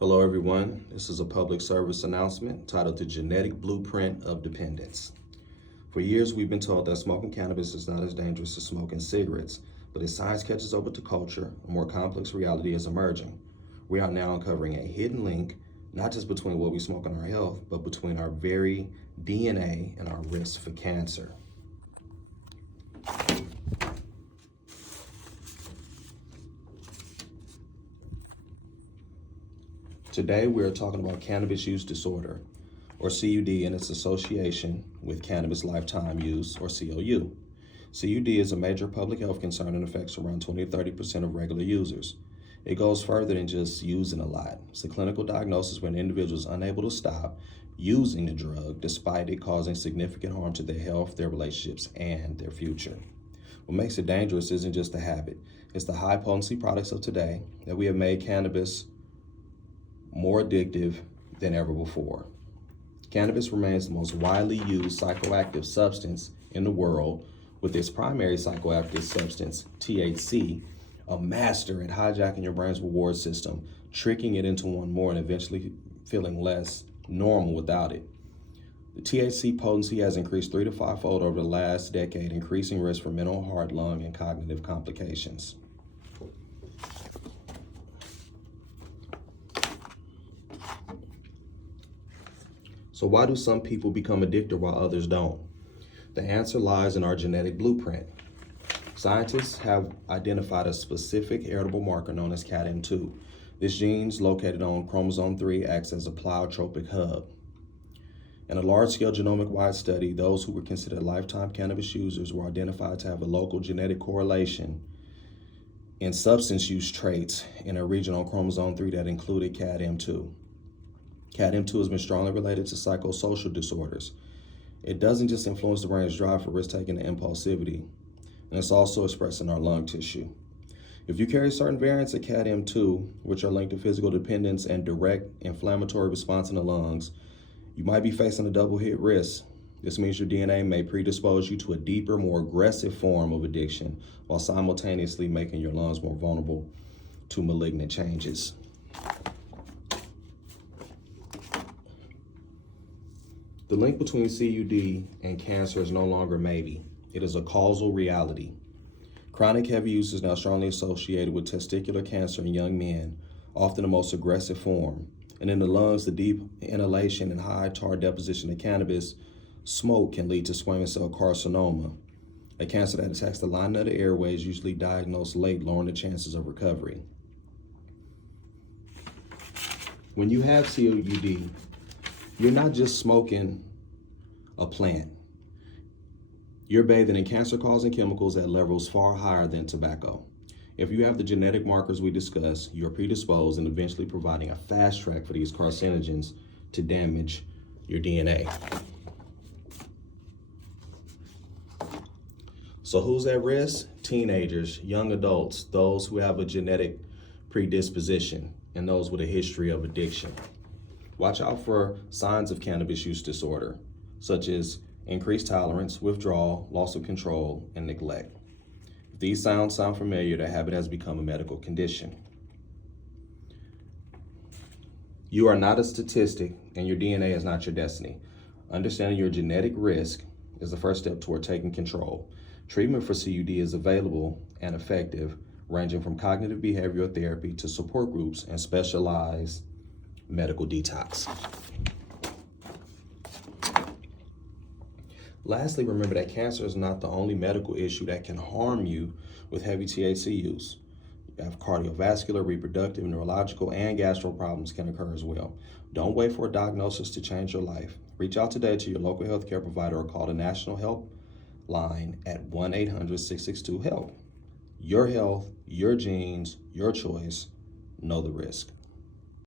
Hello everyone, this is a public service announcement titled The Genetic Blueprint of Dependence. For years we've been told that smoking cannabis is not as dangerous as smoking cigarettes, but as science catches up with the culture, a more complex reality is emerging. We are now uncovering a hidden link, not just between what we smoke and our health, but between our very DNA and our risk for cancer. Today we are talking about cannabis use disorder, or CUD, and its association with cannabis lifetime use, or COU. CUD is a major public health concern and affects around 20 to 30% of regular users. It goes further than just using a lot. It's a clinical diagnosis where an individual is unable to stop using the drug despite it causing significant harm to their health, their relationships, and their future. What makes it dangerous isn't just the habit. It's the high potency products of today that we have made cannabis more addictive than ever before. Cannabis remains the most widely used psychoactive substance in the world, with its primary psychoactive substance, THC, a master at hijacking your brain's reward system, tricking it into one more and eventually feeling less normal without it. The THC potency has increased 3 to 5-fold over the last decade, increasing risk for mental, heart, lung, and cognitive complications. So why do some people become addicted while others don't? The answer lies in our genetic blueprint. Scientists have identified a specific heritable marker known as CADM2. This gene is located on chromosome 3, acts as a pleiotropic hub. In a large-scale genomic-wide study, those who were considered lifetime cannabis users were identified to have a local genetic correlation in substance use traits in a region on chromosome 3 that included CADM2. CADM2 has been strongly related to psychosocial disorders. It doesn't just influence the brain's drive for risk-taking and impulsivity, and it's also expressed in our lung tissue. If you carry certain variants of CADM2, which are linked to physical dependence and direct inflammatory response in the lungs, you might be facing a double hit risk. This means your DNA may predispose you to a deeper, more aggressive form of addiction, while simultaneously making your lungs more vulnerable to malignant changes. The link between CUD and cancer is no longer maybe. It is a causal reality. Chronic heavy use is now strongly associated with testicular cancer in young men, often the most aggressive form. And in the lungs, the deep inhalation and high tar deposition of cannabis smoke can lead to squamous cell carcinoma, a cancer that attacks the lining of the airways, usually diagnosed late, lowering the chances of recovery. When you have COUD, you're not just smoking a plant. You're bathing in cancer-causing chemicals at levels far higher than tobacco. If you have the genetic markers we discussed, you're predisposed and eventually providing a fast track for these carcinogens to damage your DNA. So who's at risk? Teenagers, young adults, those who have a genetic predisposition, and those with a history of addiction. Watch out for signs of cannabis use disorder, such as increased tolerance, withdrawal, loss of control, and neglect. If these sound familiar, the habit has become a medical condition. You are not a statistic, and your DNA is not your destiny. Understanding your genetic risk is the first step toward taking control. Treatment for CUD is available and effective, ranging from cognitive behavioral therapy to support groups and specialized medical detox. Lastly, remember that cancer is not the only medical issue that can harm you with heavy THC use. You have cardiovascular, reproductive, neurological, and gastro problems can occur as well. Don't wait for a diagnosis to change your life. Reach out today to your local healthcare provider or call the National Help Line at 1-800-662-HELP. Your health, your genes, your choice. Know the risk.